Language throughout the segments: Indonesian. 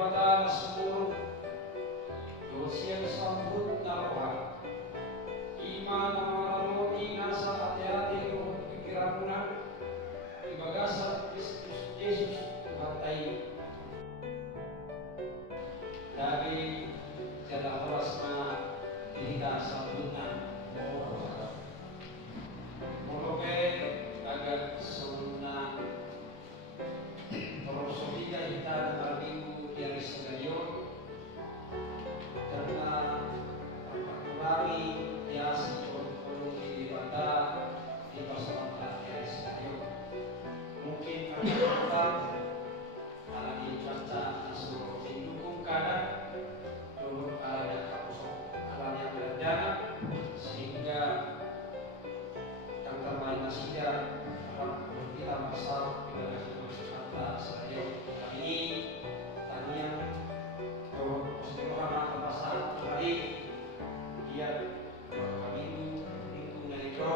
daripada seluruh dosa yang sambut naroha iman amaroti nasa hati-hati pikiranmu ibagasa Kristus Yesus Tuhan tayo dari jalan horasna dihita sambutna moloke agak sunna Rosolia kita minggu dari Segayon karena kembali biasa turun di Banda di pasaran dari Segayon mungkin ada karena di cuaca asuh mendukung kadang turun ada kapusok alam yang beradana sehingga yang terbaik nasinya akan kita pasal saya kali ini tanya bahwa orang pasal kali dia kami minggu nalika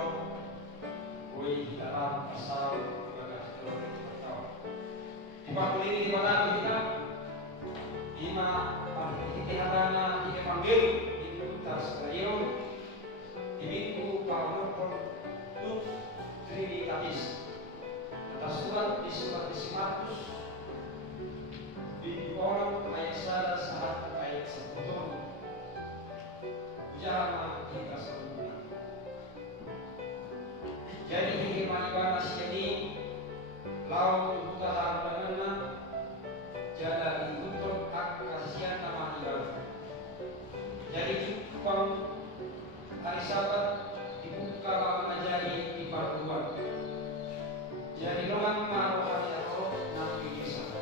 boleh dalam pasal bagas di waktu ini di kota kita lima kita dipanggil di kota Segayon di minggu Pak Nur Trinitatis atas surat di Markus di orang ayat 1 sampai ayat 10 jangan kita sebutkan jadi hikmah ibadah ini laut utara banana jalan untuk hak kasihan nama ibadah jadi cukupang hari Sabat dibuka mengajari di perguruan jadi orang marohani atau nabi bisa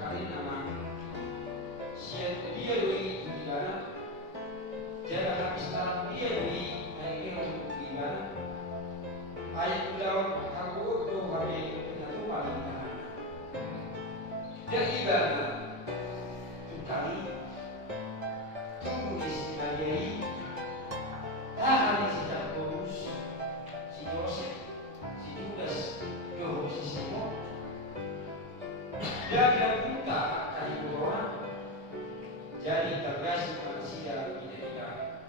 kali nama siapa dia doi di mana jadi habis dalam dia doi ayat di mana ayat dalam aku tu hari itu paling tahan dia ibadah tu kali tunggu di sini tahan sejak terus si Joseph si Judas dia tidak buta kali orang jadi tergasih manusia tidak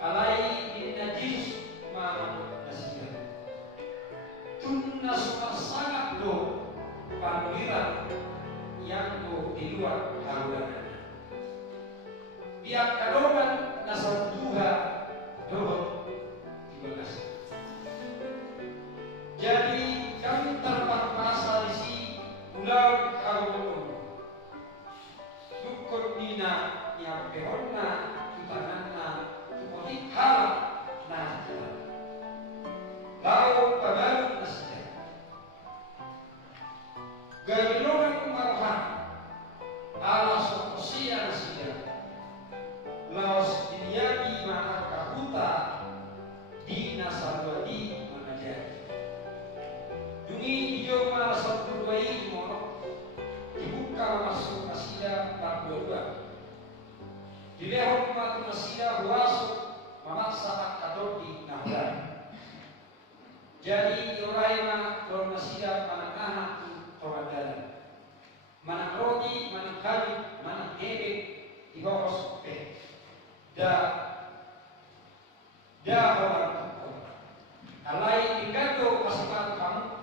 alai inna jis ma nasihat tunna suka sangat do panggilan yang do di luar haluan biar kadoman nasab Tuhan do dibagas jadi kami terpaksa di sini ulang kalau dukun nina yang behonna tutanana tupotik hal nah lalu pagalu nasib gabilongan umarohan ala sokosia nasib laos diniaki mahal kahuta di nasabwadi menajari dungi hijau malasal berduai dibuka masuk masjid bab 22 dilehok matu masjid wasuk memaksa atau di nahdan jadi uraima kalau masjid mana anak toradan mana roti mana kali mana hebek di bawah pe da orang alai dikado pasukan kamu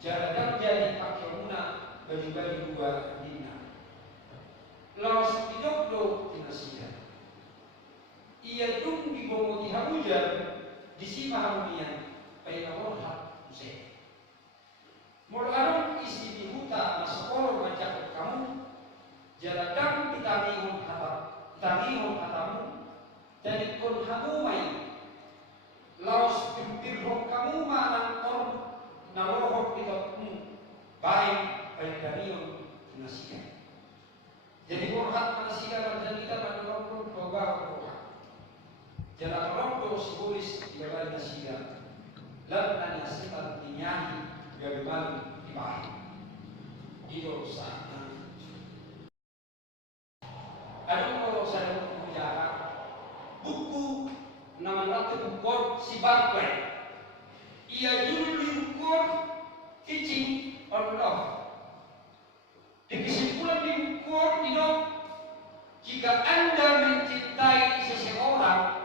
jalan jadi pakai muna baju-baju dua dina laos hidup lo dinasihan ia dung di bomo di habujan di sima habudian payah hak usai mularon isi di huta masukor macam kamu jalan ditamihun hatamu jadi kon hamumai laos pimpirhok kamu manang or nalohok hitokmu baik dariun nasihat jadi murhat nasihat dan kita pada waktu bawa jalan rondo simbolis jalan nasihat dan nasihat dinyahi bagaimana dibahas di sana aduh kalau saya bicara buku nama ratu buku si Barclay ia judul buku teaching on love di kesimpulan di kuat hidup. Jika Anda mencintai seseorang,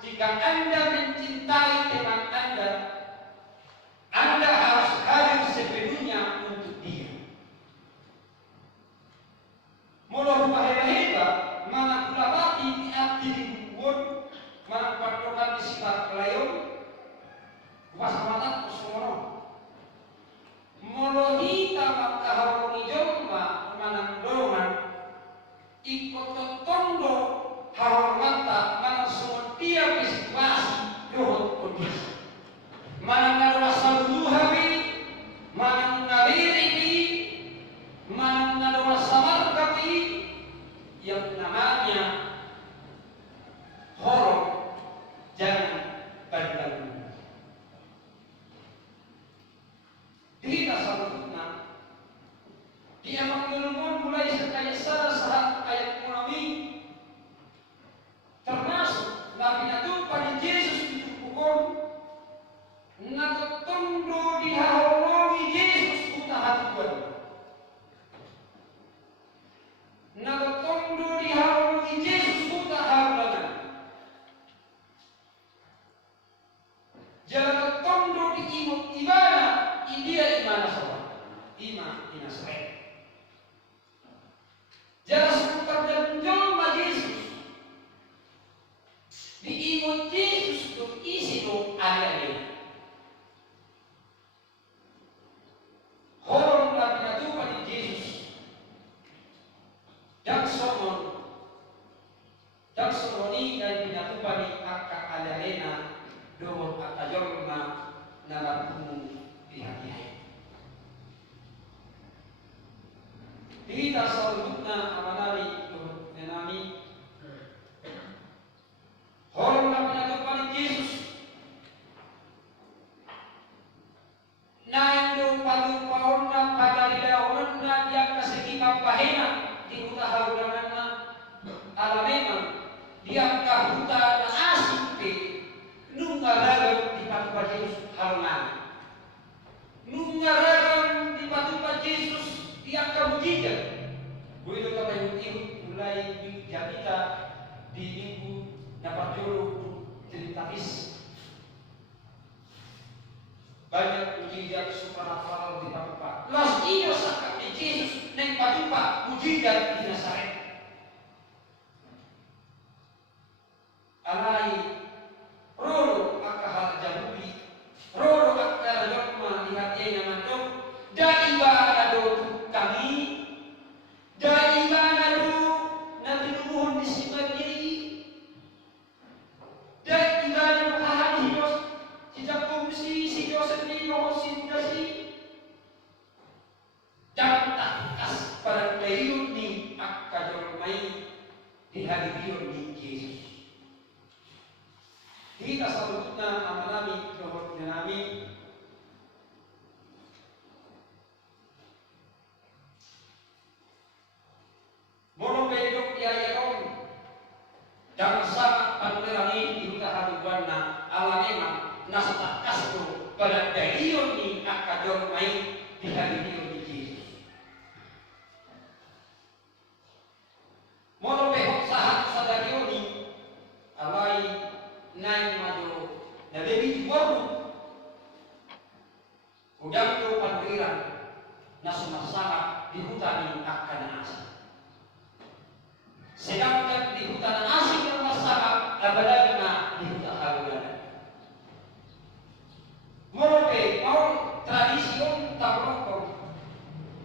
jika Anda mencintai teman Anda harus hadir sepenuhnya untuk dia. Mula hebat-hebat, mana kulabati di arti dibuat, mana patokan di sifat pelayon, wasamatat kusumono. Mula hita makaharoni jomba, manang dorongan, ikut tondo haromata, mana semua dia situasi, dohot kondisi. Mana ngarasa luhawi, mana ngabiripi, mana ngarasa markapi, yang namanya horor, jangan bandang. Kita sahabatnya, dia mengelumon mulai sekaya saat ayat Qur'ani, termasuk Nabi itu pada Yesus ditubuhkan. Natotondo diharongi Yesus utahaduan. Natotondo diharongi Yesus utahaduan. Jalan tondo diimut ibadah, dia imana sobat, ima inasrek. Jalan seputar dan jomba Yesus, diimut Yesus itu isi do ada-ada. Horong Nabi itu pada Yesus dan somoni dan pinatu pada akka alalena dohon akka jorma nalapumu pihak-pihak. Kita selanjutnya amanari dohon nenami horong Nabi itu pada Yesus nando palupaonna padalidaonna dia kasih pahena di utaharudanganna alamemang dia kahuta na asik nungaragan di patupa Yesus halungan nungaragan di patupa Yesus dia kabujija builo kapayuti mulai jabita di minggu dapat juru ceritatis banyak mujizat supranatural di patupa. Las iyo sakit di Yesus neng patupa mujizat di Nazaret. Alai roro akahal jahudi, roro akahal jokma lihat yang mandok, dan ibadah kami, dan ibadah nanti nubuhun di sifat diri, dan ibadah kahan hidup. Sejak fungsi si Joseph ini mengonsiderasi dan takas pada layun ni akadormai di hari bion ni Yesus. Kita selanjutnya amanami dohot nami mono bedok ya yaron dan sangat panulerangi di utahaduanna alamemang nasa takas itu pada dahiyon ni akadormai di hari bion ni Yesus. Mono behok sahat sadariyon ni alai naik maju na lebih baru udang tu pandiran na sumasama di hutan akan asing. Sedangkan di hutan asing yang masama abadana na di hutan halugan. Morope mau tradision tabrokong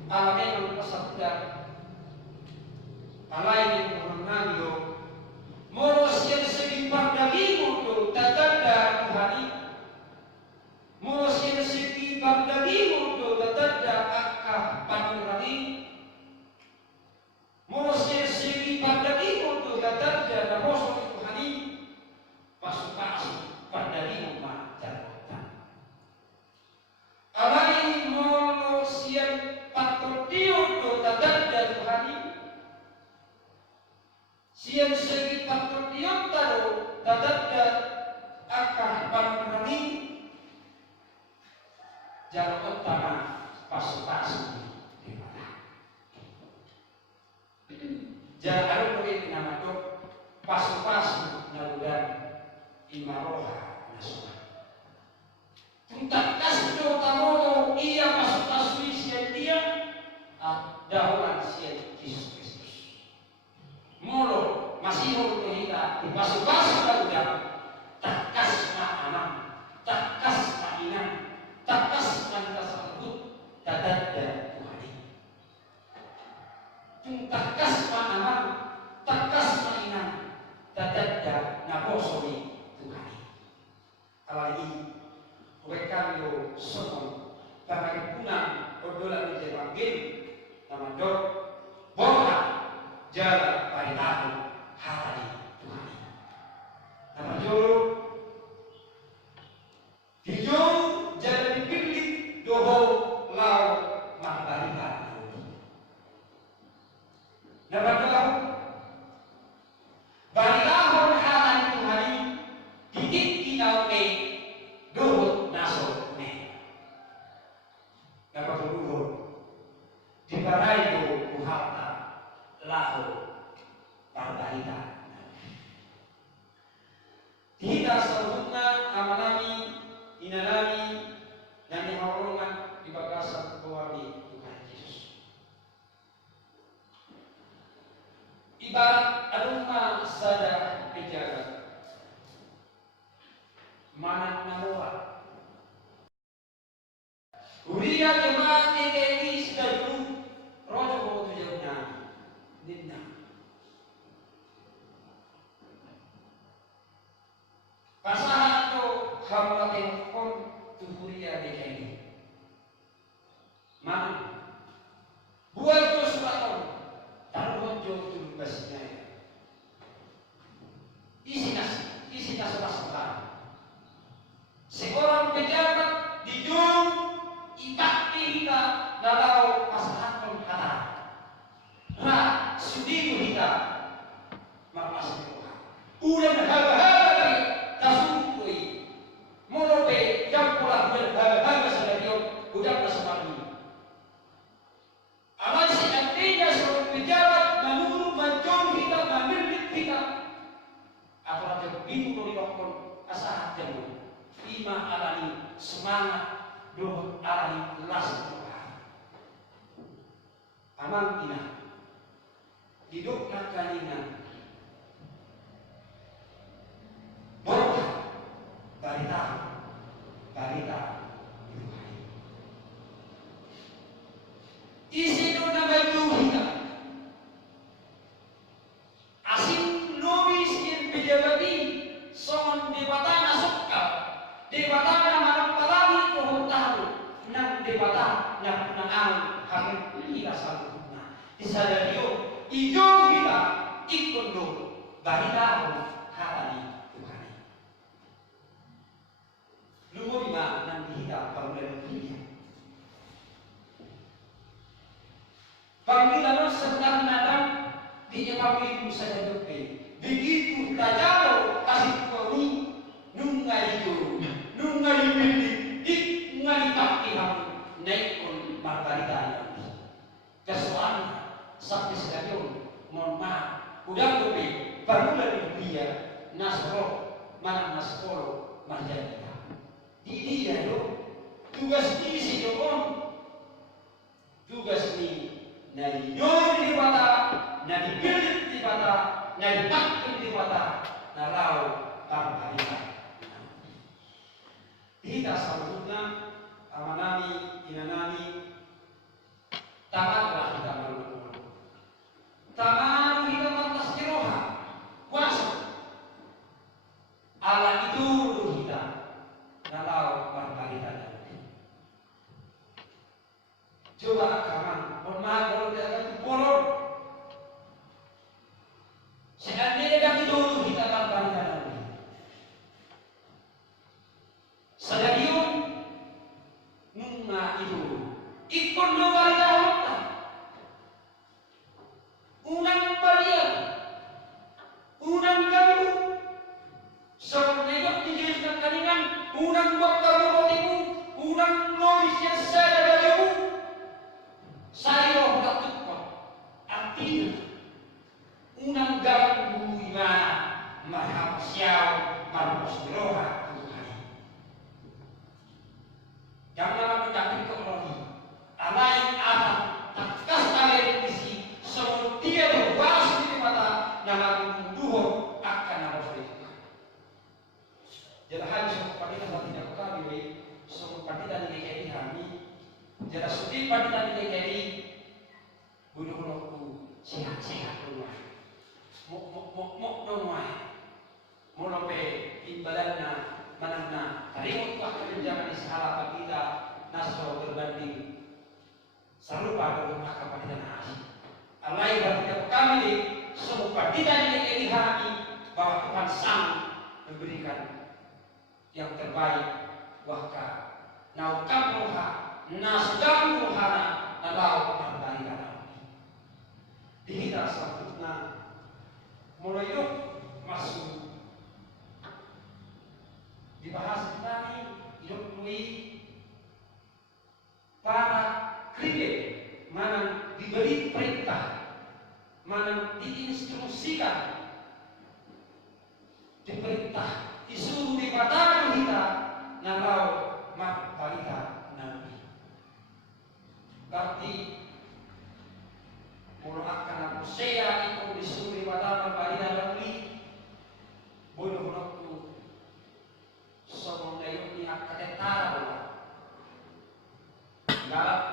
alamnya pasapda alai yang mengambil moros yang segi pagdagimu tu tatanda Tuhani moros yang segi pagdagimu tu tatanda akka panurani moros yang segi pagdagimu tu tatanda namoso Tuhani pasu-pasu pagdagimu macam-macam alai moros yang patutio tu tatanda Tuhani siang segi faktor diam taruh tatanda akan panurani jalan utama pasu-pasu di mana Jangan lupa ini nama dok pasu-pasu nyaludan imaroha nasuna. Tuntak kasdo tamodo ia pasu-pasu sian dia dahulan sian Yesus Kristus. Molo masih mau kita di pasu-pasu nyaludan tak kas ma'anam, tak kas ma'inan, tak kas mantasabut dadada Tuhani. Tuntak kas ma'anam, tak kas ma'inan, dadada nabosomi Tuhani. Apalagi mereka yo semua pemeripunan odolan di Evanggil nama dok boha jalan paritahu hari Tuhani. Nama juru hijau jalan dipilih doho lau mahbarika. Nama tahu barilahon hari Tuhani dikit kita ke doho naso ne. Nama doho dibarai do kuharta lahu barbarika. Tidak sebutna amanami inalami yang dihorongkan di bagasan keluarga Tuhan Yesus. Ibarat aroma sada pejabat mana namoa Uriya jemaat TKI sudah dulu rojo tujuhnya nidna. Pasahan to hamba telepon Uriya TKI. Mana? Buat to surat to taruh rojo dulu basnya. Isi tas surat. Seorang pejabat dijung ibakti kita dalam pasangan kata ra sudiku kita mapas ulan haba-haba tasukui molope jampulah haba-haba sedang budak nasamani amal si artinya seorang pejabat menurut majum kita mendidik kita atau ada bingung dilokon asahat jamu lima alani semangat doh alani las Tuhan. Amang ina hidup nakaningan borah barita Tuhan. Isi do nama kita asin nobis in pejabati son dewata nasukka dewata nama palagi pohon tahu nang dewata nang nang hakim kita salutna disadario ijo kita ikondo barita harani Tuhan. Lumo lima nang kita panggilan dunia. Panggilan sedang nadam di Evanggelium saja dope. Begitu tajaro kasih koni nungai juru nungai pilih dik nungai pakai ham naik on barbarita kesuan sampai stadion mohon maaf udah dope panggilan dunia nasro mana naskolo marjanita di dia do tugas ini si Jokon tugas ini nari nyon di mata nari pilih di mata nari pakai di mata narau barbarita. Tidak selanjutnya amanami inanami tamatlah kita melakukan tamat kita pantas jeroha kuasa ala itu kita nalau barbarita. Coba kaman pernah kalau dia akan bolor seandainya kami dulu kita barbarita. Sadarion nunga itu ikon lo barita hota unang balian unang galu seorang negok di jenis kalingan unang bakal rotimu unang lois yang saya balimu saya datuk kok artinya Sudi pada tadi jadi bunuh-bunuhku sehat-sehat rumah. Mok rumah. Mula pe imbalanna mananna tarimut wah kebenjangan isahala kita naso berbanding serupa dengan kepada nasi. Alai bagi kami di semua tidak dilihat bahwa Tuhan sanggup memberikan yang terbaik. Wahka naukamuha nasdamuhana nalau terbaik. Dihita selanjutnya mulai masuk dibahas tentang hidup lui para kritik mana diberi perintah, mana diinstruksikan, diperintah, disuruh dipatahkan kita nalau mak balita nabi. Berarti mula akan aku saya itu disuruh dipatahkan balita nabi. Bodoh-bodoh somong ngayon ni akadetaro galap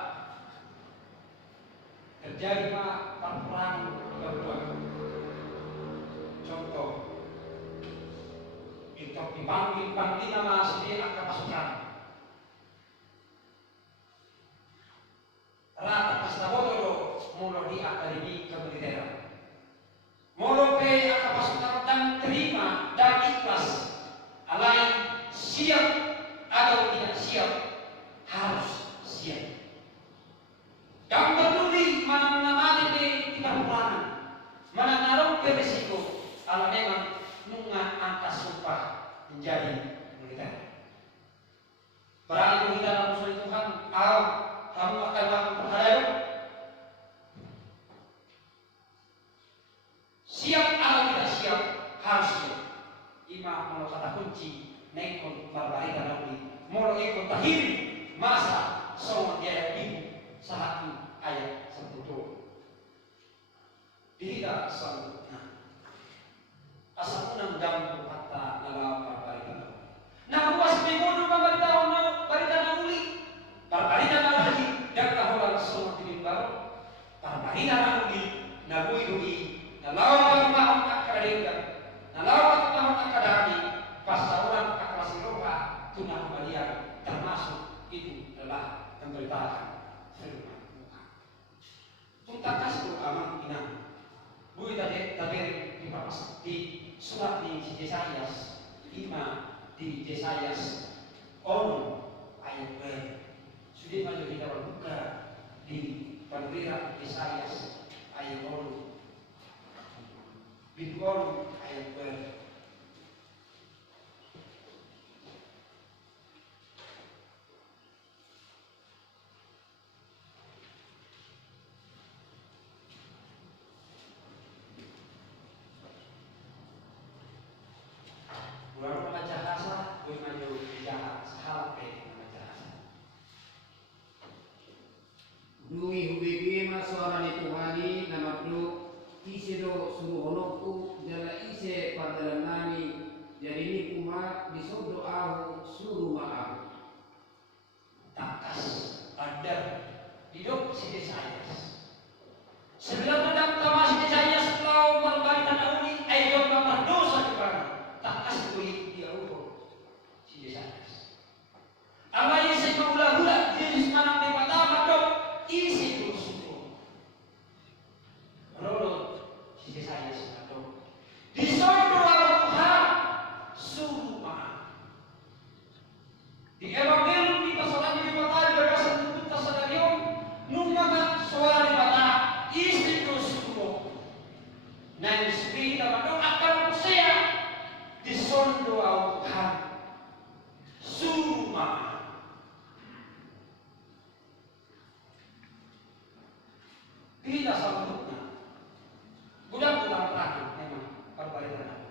terjadi perang berdua. Contoh itu dipanggil nama sendiri akan pasukan rata kastabodo mulu di akademi kemiliteran mulu pe akan pasukan dan terima dan ikhlas alain siap atau tidak siap harus siap. Dan peduli mana mati di peperangan, mana naruh berisiko. Kalau memang nunga angka sumpah menjadi militer. Berani kita dalam musuh Tuhan, kamu akan melakukan perkara siap atau tidak siap harus siap. Imam kalau kata kunci. Nekon barbarita nabi molo ikon tahiri masa sama dia ibu satu ayat satu tidak selanjutnya asal unang gambar kata nalau barbarita nabi nah buas memodo barbarita nabi barbarita nabi dan laholan sama di baru barbarita nabi nabui nalau mahon akademika nalau mahon akademi pasauran tunah kembalian termasuk itu adalah memberitakan firman Tuhan. Tuntas kasih aman inang. Bui tadi di surat di Yesayas 5 di Yesayas ayat B. Sudah maju kita berbuka di penulisan Yesayas ayat ayat B. Baru membaca hasa, gue maju jahat, salah membaca hasa. Dui hubigi masuarani Tuhani nama bro isido suruhonoku jala ise padalan nami jadi ini kuma disodo ahu suruh maahu takas ada hidup si Yesayas. Sebelum mendaftar masih Yesayas setelah berbalik nauni ayo berdosa kepada takas kulit dia ukur si Yesayas. Apa isi mula-mula jenis mana di pertama dok isi terus rolot si Yesayas dok disodo Allah Tuhan suruh maaf di Evangelium di pasaran di kota berdasar buta sadarium nungaman suara di mata isi terus suruh dan istri dapat dok akan saya disondo Allah Tuhan suruh maaf. Tidak selanjutnya gudang-gudang terakhir memang perbaikan aku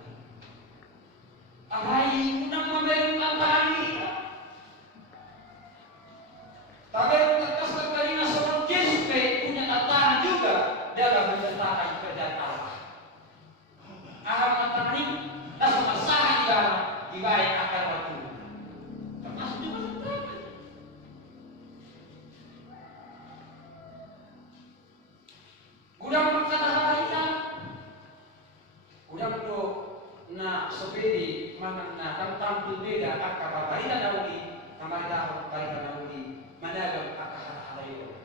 alai undang memberikan tangan kita tapi terkesan karena seorang Jezbe punya tantangan juga dalam menceritakan kerjaan Allah tantangan ini dan masalah di dalam dibaik akan waktu termasuk juga na sopedi manang na tamtam beda akka barita nauli kamarita barita nauli managang akahalayo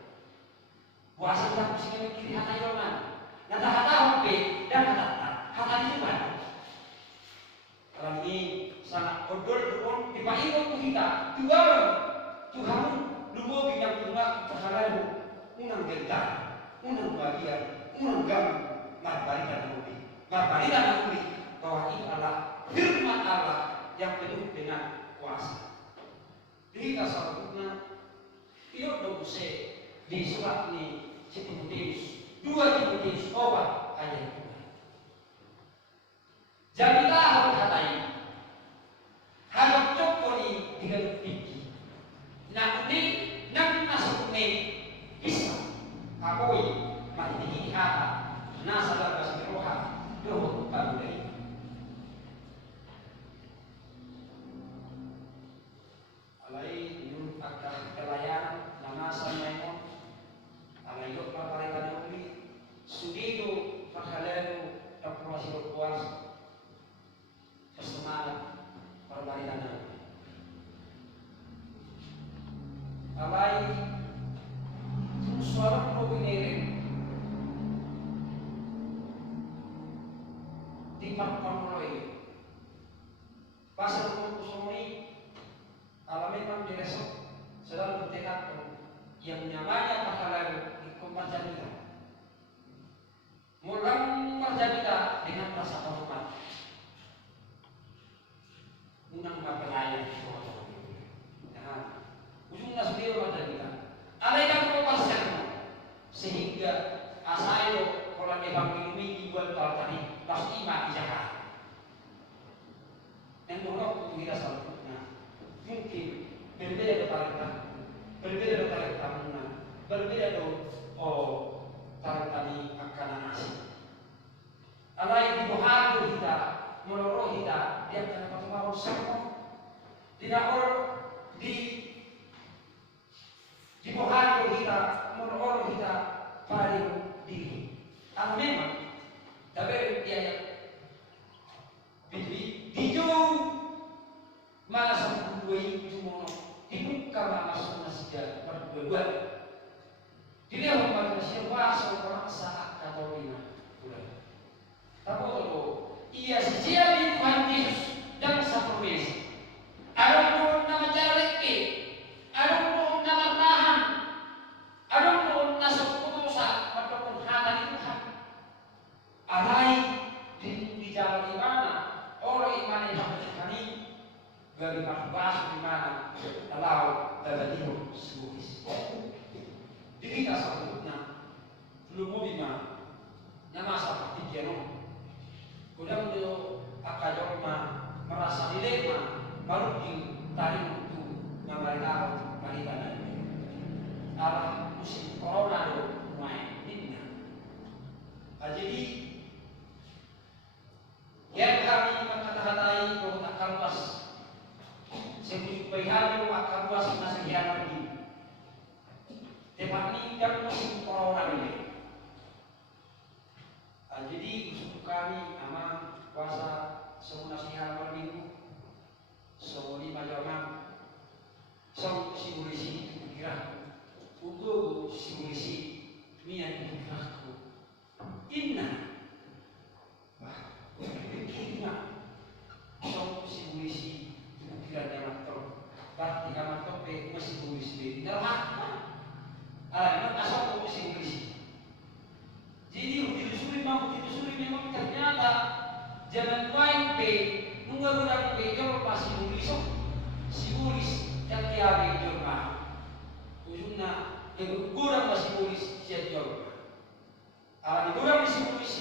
buasa ta sing kiri halayo man natahataw pe dan hatali man Alami sana odol doon dipaingon ko kita Tuhan lumobi ng tunga kahalayo unang ganda unang bahagia unang gam marbalikan ng uli bahwa itu adalah firman Allah yang penuh dengan kuasa. Jadi kasarnya itu doguse di surat ini Timotius 2 Timotius 4 ayat 2. Jadilah hatai hadap cokoli dengan tinggi. Nah ini nang masuk nih bisa akoi mati hata nasa labas roha doh pagulay. Alay yung pagkakalayan na nasa ngayon, alay yung paparitan ng uli, sudido paghalalo ng pumasiyo kuwas sa sumanat paparitan ng uli. Alay, yung suarang ko binirin, di pagpamuloy, pasal ko kusumuni, alamin mang diresok selalu bertekad yang namanya pahala di kumajabita mulang marjabita dengan rasa hormat unang mapelayan nah ujungnya sendiri marjabita alaikan propasyan sehingga asayo kolam evangeliumi dibuat tadi pasti mati jahat yang dorong mengira salutnya mungkin berbeda talenta, berbeda talenta berbeda talenta ni akan nasi. Alai di bohado kita, meloro kita, dia akan bertumbuh sama. Tidak di bohado kita, meloro kita paling diri. Al memang, tapi dia yang dijauh mana sampai dua mono ibu kama masuk masjid berdua jadi orang manusia wasal merasa atau bina tapi kalau ia sejak di Tuhan Yesus dan saprofesi ada pun nama jaleki ada pun nama tahan ada pun nasab putusa ataupun hati Tuhan alai di jalan di mana orang iman yang berkani bagi bahas di mana kalau terjadi sulis. Jadi kasarnya belum mau bima, nama seperti kiano. Kudang do akadoma merasa dilema baru ditarik untuk memberitahu balikan. Arah musim corona do main ini. Jadi yang kami kata-katai bahwa tak kalpas sebut bayar akan luas nasihat lagi. Tema ini kan musim corona ini. Jadi untuk kami aman puasa semua nasihat minggu, semua 5 jam, semua simulasi pikiran, untuk simulasi niat pikiranku. Inna, wah, pikirnya, semua simulasi pikiran yang berarti kamar tope masih tulis di dalam alam asal kok masih tulis jadi ditelusuri memang ternyata jangan main pe nunggu-nunggu pe kalau masih tulis si tulis yang tiada jorma ujungnya yang kurang masih tulis siap jorma alam kurang masih tulis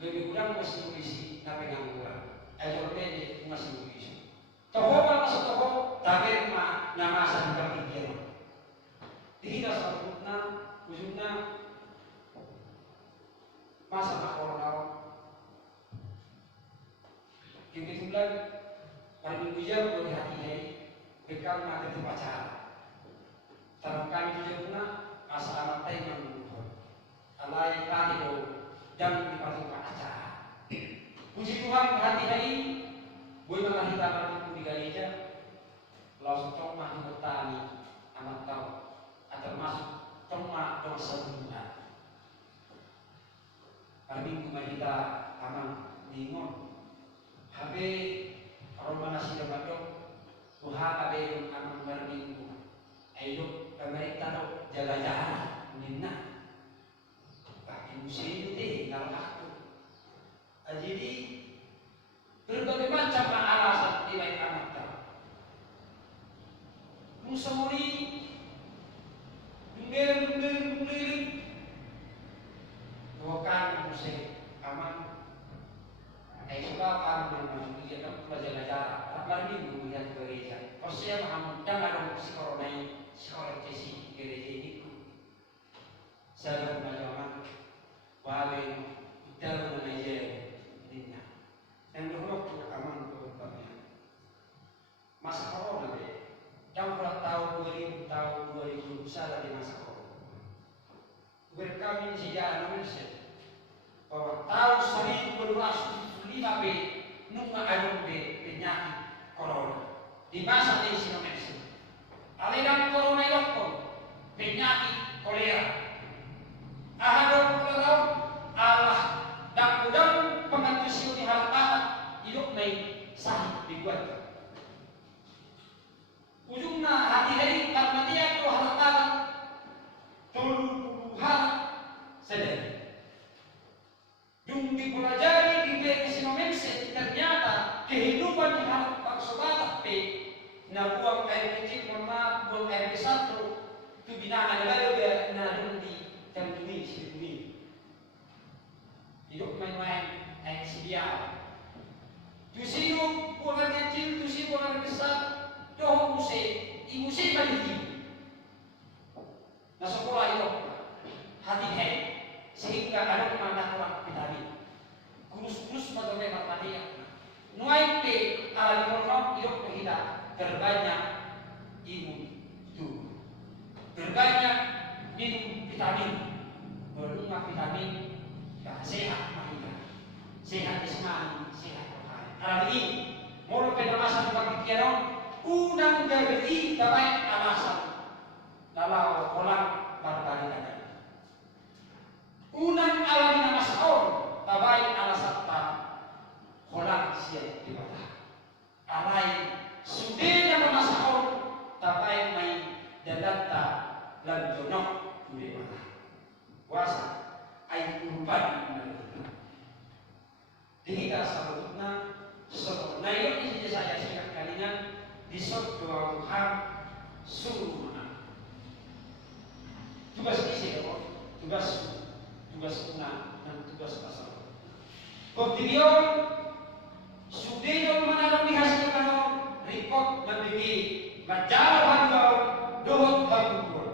lebih kurang masih tulis tapi yang kurang jorma masih tulis toko masuk toko tapi nama asal berpikir. Tidak sebutnya ujungnya masa orang-orang. Kebetulan pada minggu jam boleh hati bekal mati itu pacaran. Dalam kami juga masa amat yang mengumpul. Alai kali dan dipatuhi acara. Puji Tuhan hati-hati Minggu kita amang lingon. Habe aroma nasi damadok. Tuhan abe yung amang minggu. Ayo pemerintah do jaga-jaga minna. Bagi musim itu deh kalau aku. Jadi berbagai macam alasan di baik amat kau. Musamuri Bungil bukan musik aman. Suka kamu dengan dia kan pelajar-pelajar. Apa minggu yang gereja. Pasti paham dan ada si corona sekolah cesi gereja ini. Saya berjalan wae kita menaja ini. Dan dulu aman berubahnya. Masa corona deh. Yang tahun 2000 tahun 2000 salah di masa corona. Berkami sejak Indonesia bahwa tahun 1205 B nunga ada penyakit corona di masa di Indonesia. Aliran corona itu penyakit kolera. Ahadul pulau Allah dan udang pengatusio di halaman hidup naik sah dibuat. Ujungnya hati-hati karena dia itu halaman hal sedang yung dipelajari di Indonesia ternyata kehidupan di hal bangsa Batak na buang air kecil mama buang air besar itu binaan ada dia na di temui sini hidup main-main air sidia tu siu buang air kecil tu siu buang air besar doh ibu balik na sekolah itu hati-hati sehingga ada kemana orang vitamin kurus-kurus bagaimana matematika nuai ke ala hormon hidup kita terbanyak imun tubuh terbanyak minum vitamin berlima vitamin sehat mahina sehat jasmani sehat rohani karena ini mau penamasan bagi pikiran unang dari tabai alasan kalau orang barbari tadi unang alami nama sahur tabai alasan tak orang siap dibata alai sudah nama sahur tabai main dan data dan jonok dibata puasa air kurban dihita sebetulnya sempurna ini saya siap kalian di doa Tuhan suruh tugas isi tugas guna dan tugas pasal. Kontinion sudah mengalami hasil kalau report memberi majalah bantuan dohot bantuan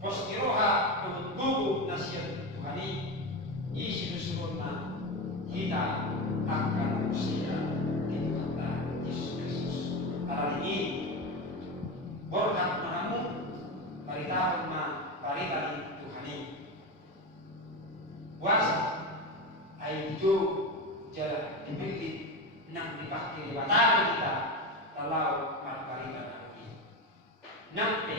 postiroha dohot gugu nasihat Tuhani isi dusuruna kita akan usia itu kata Yesus Kristus. Hari ini berkat menamu beritahu Tuhan puasa air hijau jalan dibilik nang dipakai di batang kita kalau margarita lagi nampe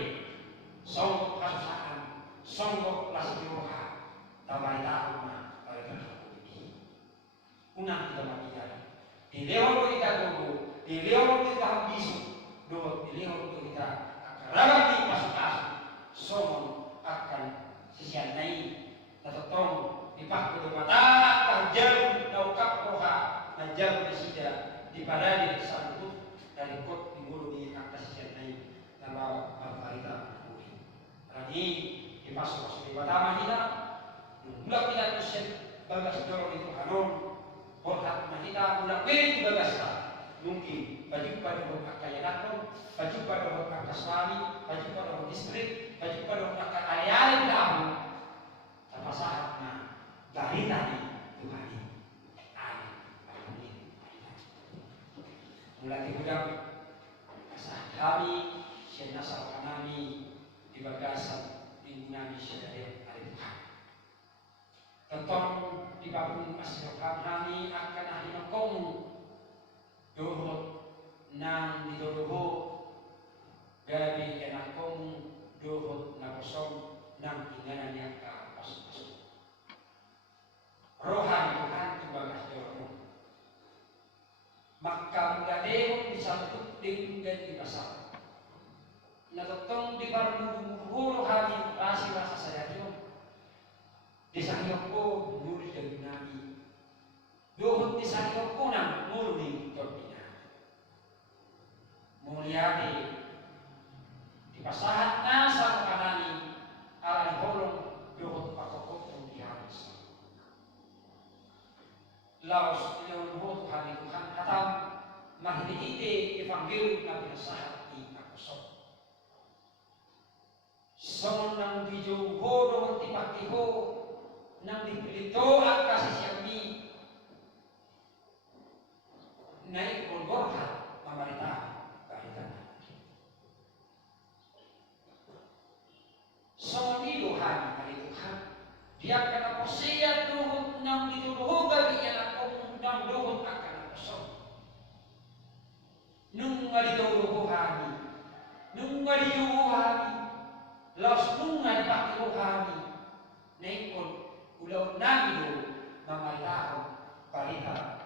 songgok kasusahan songgok lasdiroha tabarita rumah barita ini unang kita makian di lewat kita tunggu di lewat kita bisu di lewat kita akan di kasus-kasus somon akan sisianai tatotong dipakai di mata jauh daukap roha na jauh disida di padani sangkut dari kot di mulut di atas sisianai kalau margarita kuih rani dipasuk di mata kita mulak kita tusen bagas dorong itu hanon borhat kita mulak itu bagas mungkin baju pada orang kaya datang baju pada orang kaswami baju pada orang distrik baju pada orang kaya dalam apa saatnya dari tadi Tuhan ini mulai digudang saat kami senasa kami di bagasan minggu nabi sedaya hari Tuhan tetap di babung masyarakat kami akan ahli makomu dohot nang didoho gabi enakong dohot na kosong nang inganan niya ka pas-pas. ko nuri dari nabi. Dohot di sayo ko nang nuri torbina. Mulyadi di pasahat na sa kanani ala holong dohot pakokot ng dihabis. Laos ilang dohot hari Tuhan hatam mahiniite evangelium na pinasahat di Akosok. Songon ng dijuho dohot tipatiho ng dipilito at kasisiyami na ikongorha mamarita kahitan. Songon iluhan hari Tuhan dia kena posya dohot ng dituduho bagi yan akong ng dohot akan Akosok. Nung ngalituduhani, nung ngalituduhani, laos nung ngalipakituhani, na ikon ulaw namin mamalahong parita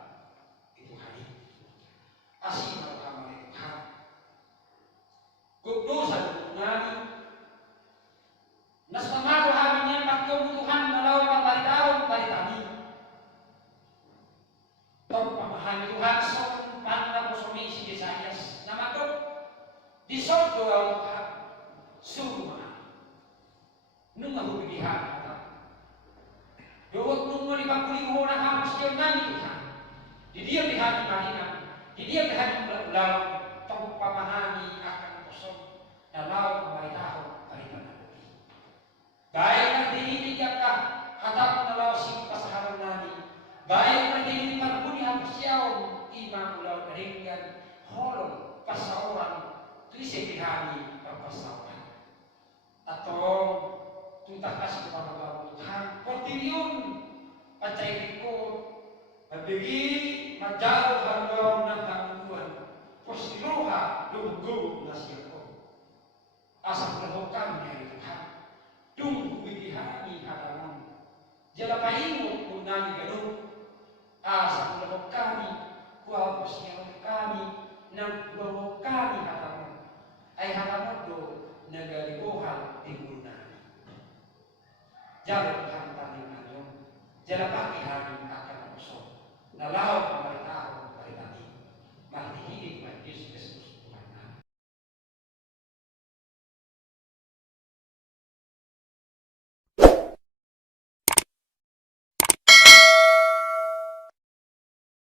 itu hari. Asin maruhamang itu hari. Kukdo sa dukungan, nas pamalo hamin niya pagkabutuhan na law paparitahong paritani. Tong pamahami Tuhan sa pangna po sumisi di Sayas na matok di sordo ang Tuhan suma nung mahubigihan ata. Doon nung malipagkuling mo na hapos diyan namin Tuhan. Di dia bihani mahingan, di dia bihani law tong pamahami akan kosong na law paparitahong paritani. Baik na dinitiyak ka hatap na law sing pasaharan namin. Baik na dinitiyak puni hapos yaw ima ulaw ringgan holong pasauran tuise bihani pagpasauran. Atong tutakas kepada Tuhan kontinun pacay ko mabigi majal hanggang ng tangguan posiluha lugug na siya ko asang lahokan niya Tuhan dung bigihani halaman jala paingon kung nani ganun asang lahokani kuwapos niya kami ng lahokani halaman ay halaman do nagalibuhan tingul na jala Tuhan tanin na yun jala pakihani akan uso nalaw